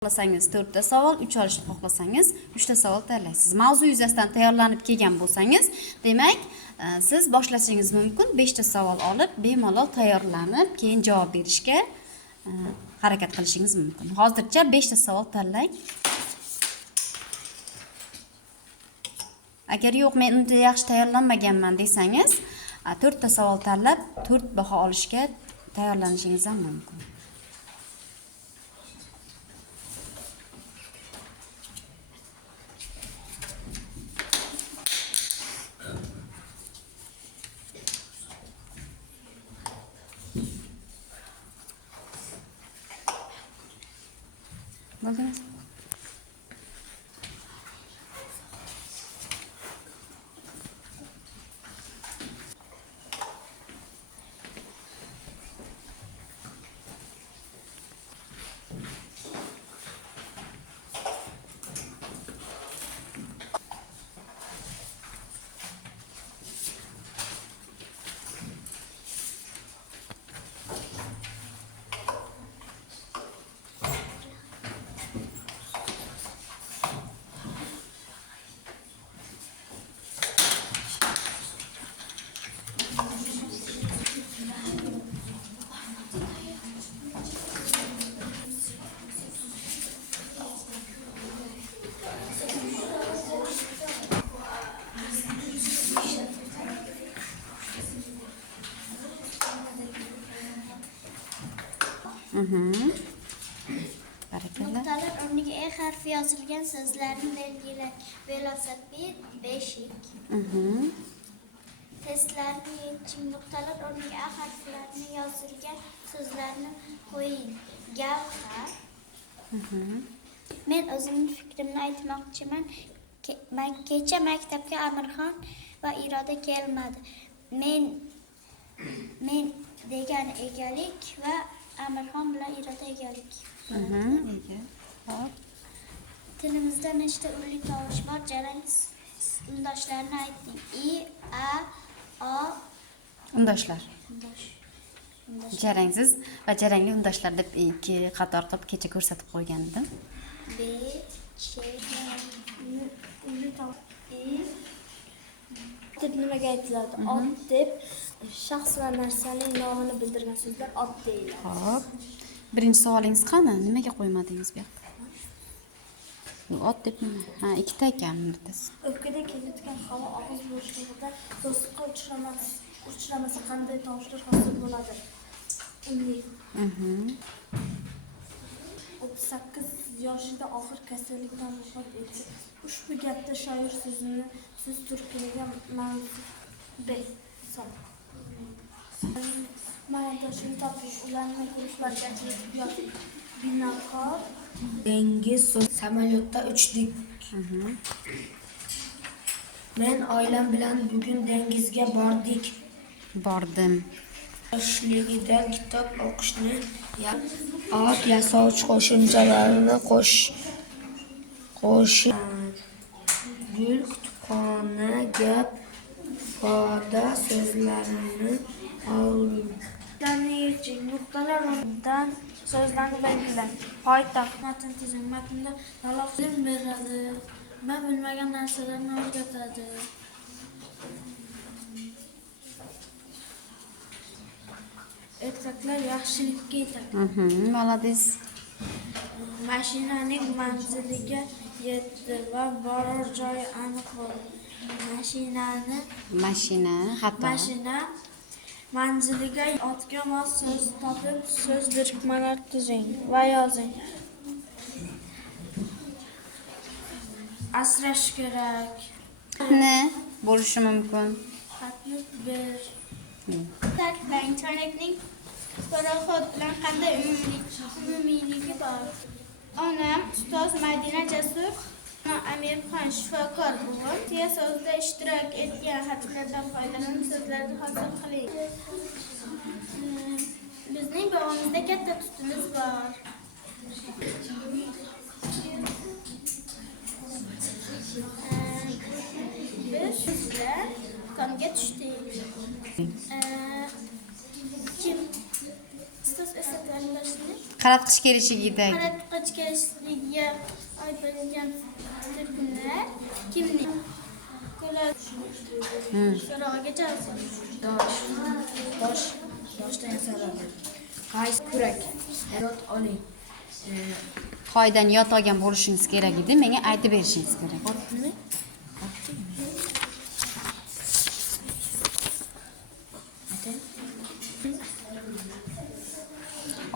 xohlasangiz 4 ta savol, 3 olishni xohlasangiz 3 ta savol tanlaysiz. Mavzu yuzasidan tayyorlanib kelgan bo'lsangiz, demak, siz boshlashingiz mumkin. 5 ta savol olib, bemalol tayyorlanib, keyin javob berishga harakat qilishingiz mumkin. Hozircha 5 ta savol tanlang. Agar yo'q, men uncha yaxshi tayyorlanmaganman desangiz, 4 ta savol tanlab, 4 baho olishga tayyorlanishingiz ham mumkin. Bo'ldimi? Noktalar o'rniga E harfi yozilgan so'zlarni belgilang. Velosiped, beshik. Testlarni yeching. Noktalar o'rniga A harflarini yozilgan so'zlarni qo'ying. Gavhar. Men o'zimning fikrimni aytmoqchiman. Kecha maktabga Amirxon va Iroda kelmadi. Men degani egalik va Amirxon bilan Iroda egalik. Tilimizda nechta urli tovush bor? Jarang undoshlarini ayting. I, A, O. Undoshlar. Jarangsiz va jarangli undoshlar deb ikki qator qilib kecha ko'rsatib qo'ygan edim. B, Ch, urli tovush. I deb nimaga aytiladi? Ot deb shaxs va narsaning nomini bildirgan so'zlar ot deyiladi. Xo'p. Birinchi savolingiz qani? Nimaga qo'ymadingiz bu yoqda? Ot deb nima? Ha, ikkita ekan bittasi. O'pkada kelayotgan havo og'iz bo'shlig'ida to'siqqa uchramasa qanday tovushlar hosil bo'ladi? Unli. 38 yoshida og'ir kasallikdan vafot etdi. Ushbu gapda shoir so'z turkiniga mansub B. Ma'nodoshini topish, ularni guruhlarga ajratib yozing. Binokor. Dengiz samolyotda uchdik. Men oilam bilan bugun dengizga bordik. Bordim. Yoshligida kitob o'qishni, ot yasovchi qo'shimchalarini qo'shib, gul kutubxona, gap foda so'zlarini Nuqtalar o'rnidan so'zlarni belgilang. Poytaxt. Matn tuzing. Matnda taloqlik beradi va bilmagan narsalarni o'rgatadi. Erkaklar yaxshilikka yetadi. Молодец. Mashinaning manziliga yetdi va borar joyi aniq bo'ldi. Mashina, xato. Mashina manziliga otga mos so'z topib, so'z birikmalar tuzing va yozing. Asrash kerak. Ne bo'lishi mumkin? Xatni ber. Va internetning parxod bilan qanday umumiyligi bor? Onam ustoz Madina Jasur, Amirxon shifokor buvim. Tuya so'zda ishtirok etgan harflardan foydalanib so'zlarni hosil qiling. Bizning bog'imizda katta tutimiz bor. Biz sizlar konga tushdik. Kim? Ustoz esa qarindoshini Qaratqish kelishligida. qaratqich kelishligida Birligiga aytilgan turkumlar kimning? Qo'llar so'rog'iga javob Boshdan yasaladi. Qaysi kurak? Yod oling. Qoidani yod olgan bo'lishingiz kerak edi. Menga aytib berishingiz kerak. Nima?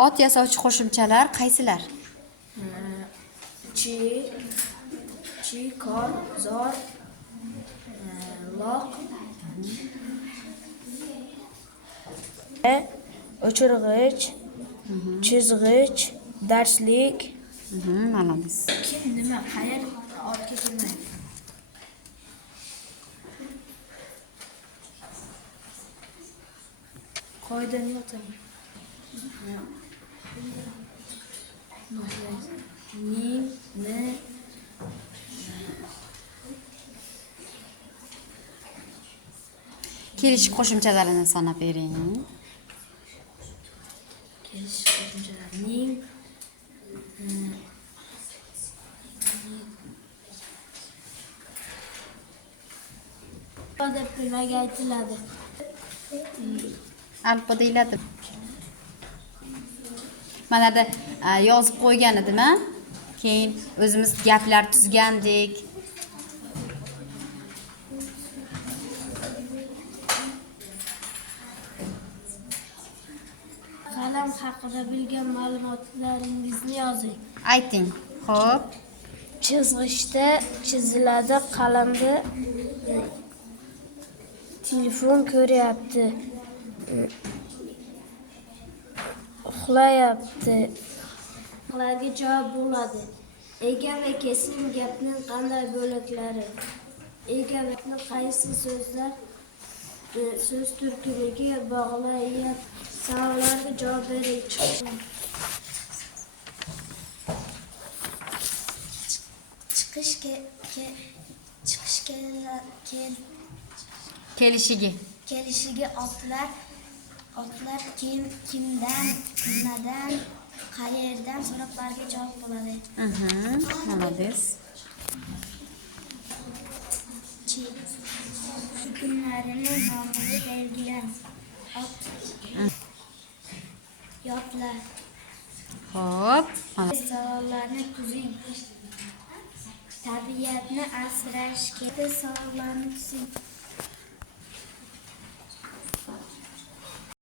Ot yasovchi qo'shimchalar qaysilar? Chi, kor, zor, loq, o'chirg'ich, chizg'ich, darslik. Malades. Kim nima qayer ortga kelmaydi. Qoidani yo'qoting. Ning, ne, Kelish qo'shimchalarini sanab bering. kelish qo'shimchalar. Ning, deb nimaga aytiladi? Alfa deyiladi. Mana da yozib qo'ygan edim-a. Keyin o'zimiz gaplar tuzgandik. Qalam haqida bilgan ma'lumotlaringizni yozing. Ayting. Xo'p. Chizg'ichda chiziladi, qalamda telefon ko'ryapti. Uxlayapti. Ularga javob bo'ladi. Ega va kesim gapning qanday bo'laklari? Ega va qaysi so'zlar so'z turkumiga bog'layapti? Savollarga javob bering. Kelishiga. Otlar kimdan, nimadan, qayerdan so'roqlarga javob bo'ladi. Malades. Turkumlarini nomini belgilang. Yodlar. Xo'p. Savollarni tuzing. Tabiatni asrash kerak. Savollarni tuzing.